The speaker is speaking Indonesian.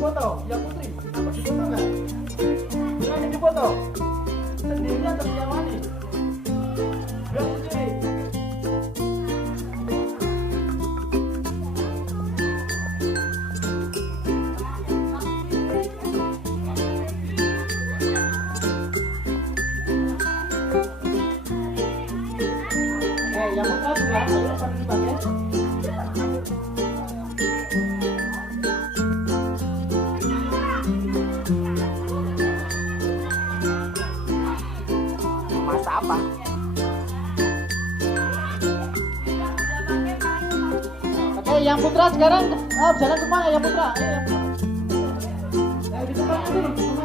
Foto, yang putri, apa di foto nggak? Berani di foto? Sendiri atau diawani? Berani sendiri. Yang bekas nggak? Ayo sambil dipakai. Apa? Oke, yang putra sekarang jalan semua ya, yang putra. Ayo, yang putra. Di depan dulu.